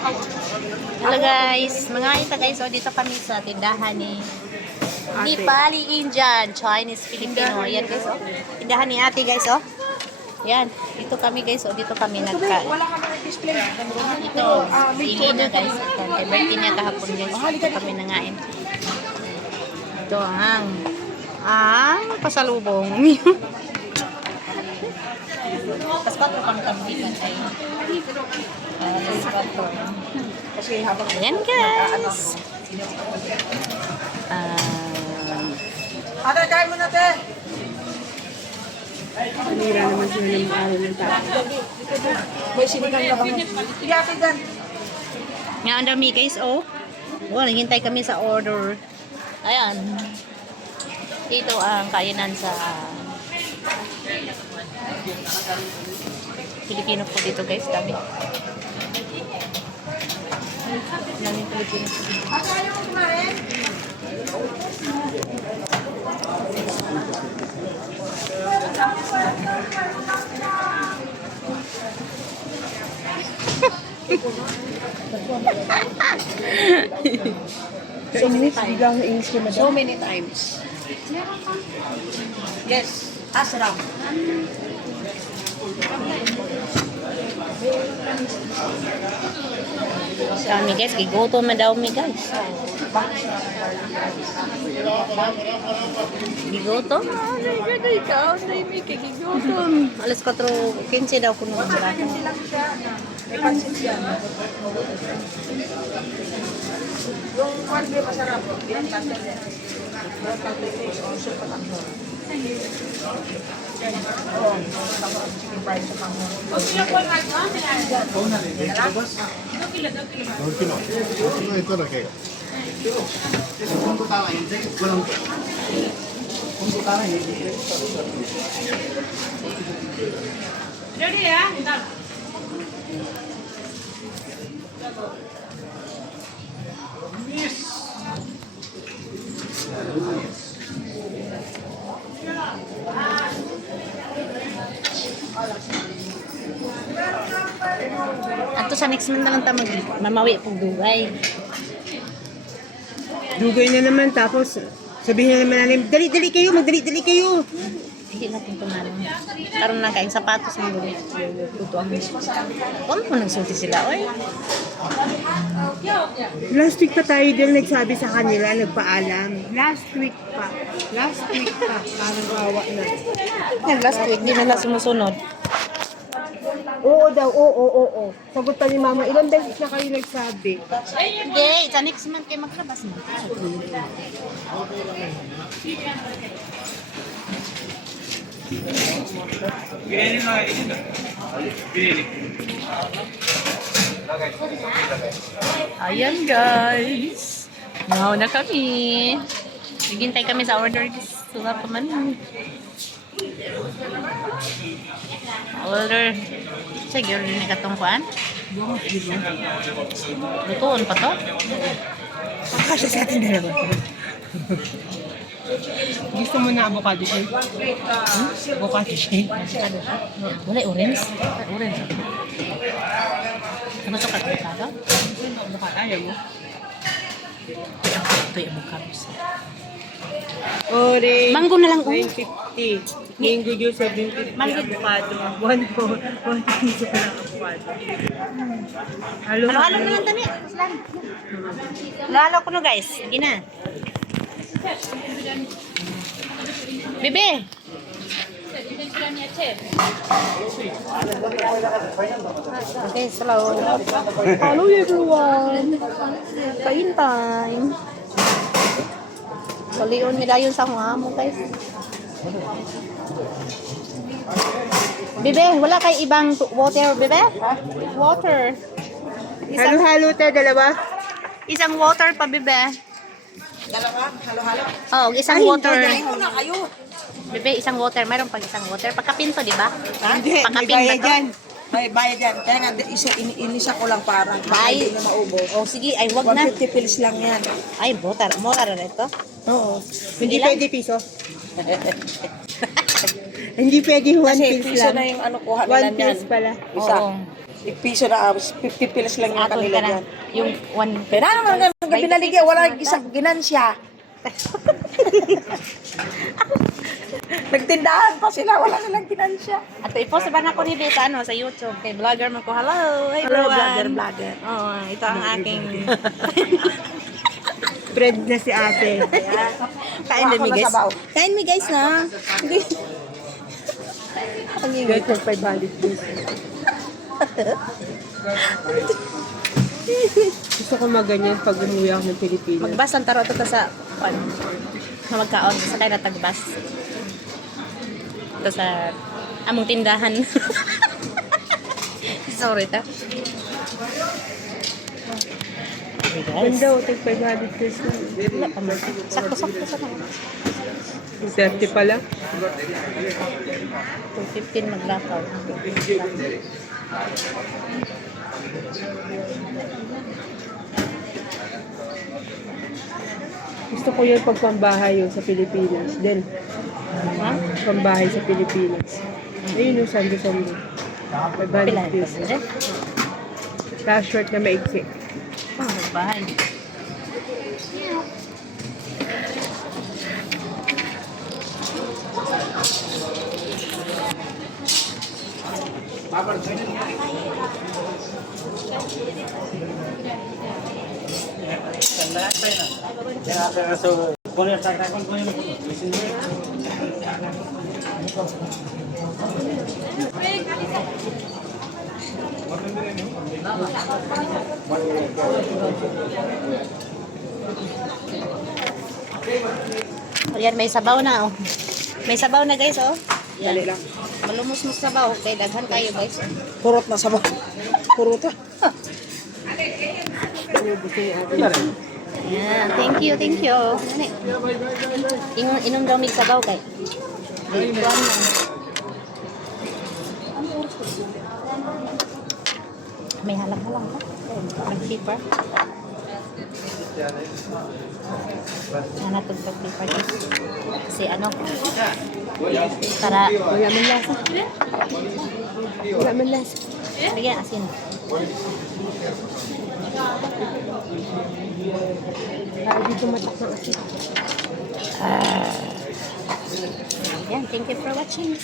Hello guys, mga ita guys, dito kami sa tindahan ni Nepali, Indian, Chinese, Filipino. Ayan guys, tindahan ni ate guys, Yan, dito kami guys, dito kami nagka. Ito, pili na guys. Ito, kay birthday niya kahapon guys. Dito kami nangain. Ito ang pasalubong. Tapos 4 pang tambikan ay. Ayan guys. Ate, kain mo na, te. Panira naman sila ng araw ng tao. May sinigang na bang? Sige, ate, dyan. Nga ang dami guys, naghintay kami sa order. Ayan. Dito ang kainan sa Filipino po dito guys, dami. Daming Filipino po dito. Ate, ayaw mo kumain? So many times. Yes, asram. Kami guys, gigoto na daw mi guys. Gigoto? Ikaw, may gigoto. Alas 4:15 daw kuno sila. May pansit yan. Yung kwan di masarap. Yan, tatay. Yung tatay ko is also patanghon. Chicken fried sa panghon. Ready ya? Bentar. Ato sa next month na lang ta mamawi pug dugay. Dugay na naman, tapos sabihin na naman namin, dali-dali kayo, magdali-dali kayo. Hindi natin tumalang. Karon lang kaing sapatos ng dugay. Tutuan mo. Kung mo nagsulti sila, oy. Last week pa tayo din nagsabi sa kanila, nagpaalam. Last week pa. Parang awa na. Last week, di nila sumusunod. Oo daw, oo. Sagot pa ni Mama, ilang beses na kayo nagsabi? Hindi, sa next month kayo maglabas na. Ayan guys. Now na kami. Naghintay kami sa order. Sula pa man. Order. Sige, order ni katong kuan. Lutuon pa to? Kasya sa atin dalawa. Gusto mo na avocado shake? Avocado shake? Wala, orange. Orange. Ano sa avocado? Ayaw mo? Ito yung avocado. Orange. Mango na lang. 950. Mango juice 750. Mango. Avocado. 1 piso pa lang avocado. Halo-halo na lang tani. Halo-halo ko no guys. Sige na. Bebe. Okay, slow. Hello everyone. Kain time. Kalion nila yun sa mga mo guys. Bebe, wala kay ibang water, bebe? Water. Halo-halo tayo, dalawa. Isang water pa, bebe. Dalawa, halo-halo. Oh, isang water. Kain mo na kayo. Bebe, isang water. Mayroon pag isang water. Pagkapinto, di ba? Hindi, may Pagkapin bayad ba to? yan. May bayad yan. Kaya nga, inisa ko lang para hindi na maubos. Oh, sige. Ay, wag na. 150 pills lang yan. Ay, water. Mura na ito. Oo. Hindi Hindi lang. pwede piso. Hindi pwede 1 Kasi piece piso lang. na yung ano kuha 1 nila yan. piece pala. Isa. Oo. Piso na, 50 pilas lang yung Ato kanila ka na. dyan. Yung one. Kaya naman nga binaligyan, wala isang ginansya. Nagtindahan pa sila, wala silang ginansya. At i-post ba na ko ni Bea sa ano, sa YouTube. Kay vlogger man ko. Hello, Hello, everyone. vlogger. Oo, ito ang aking... Friend na si ate. Kain din Ako mi na guys. sabaw. Kain mi guys na. Ang Guys, nag-500 pesos. Gusto ko maganyan pag umuwi ako ng Pilipinas. Magbas ang taro to sa na magkaon sa kay natagbas. Ito sa among tindahan. Sorry ta. Okay, guys. Ganda, tag 500 pesos. Sakto-sakto sa mga. 30 pala. 215 maglakaw. Gusto ko yung pagpambahay yung sa Pilipinas. Then, Ha? pambahay sa Pilipinas. Ayun yung sando-sando. Pila 500 pesos. ito? Tapos short na maiksi. Oh, magbahay. Ayan, may sabaw na oh. May sabaw na guys oh. Dali lang. Malumos mo sabaw. Okay, daghan kayo guys. Purot na sabaw. Purot ah. Yeah, thank you, thank you. Inom daw mig sabaw kay. Iguan na. May halang-halang ka. Pag-paper. Sana itong pag-paper. Kasi ano, para Wala man lasa. Wala man lasa. bigyan asin. Para dito matak ng asin. Yan, thank you for watching.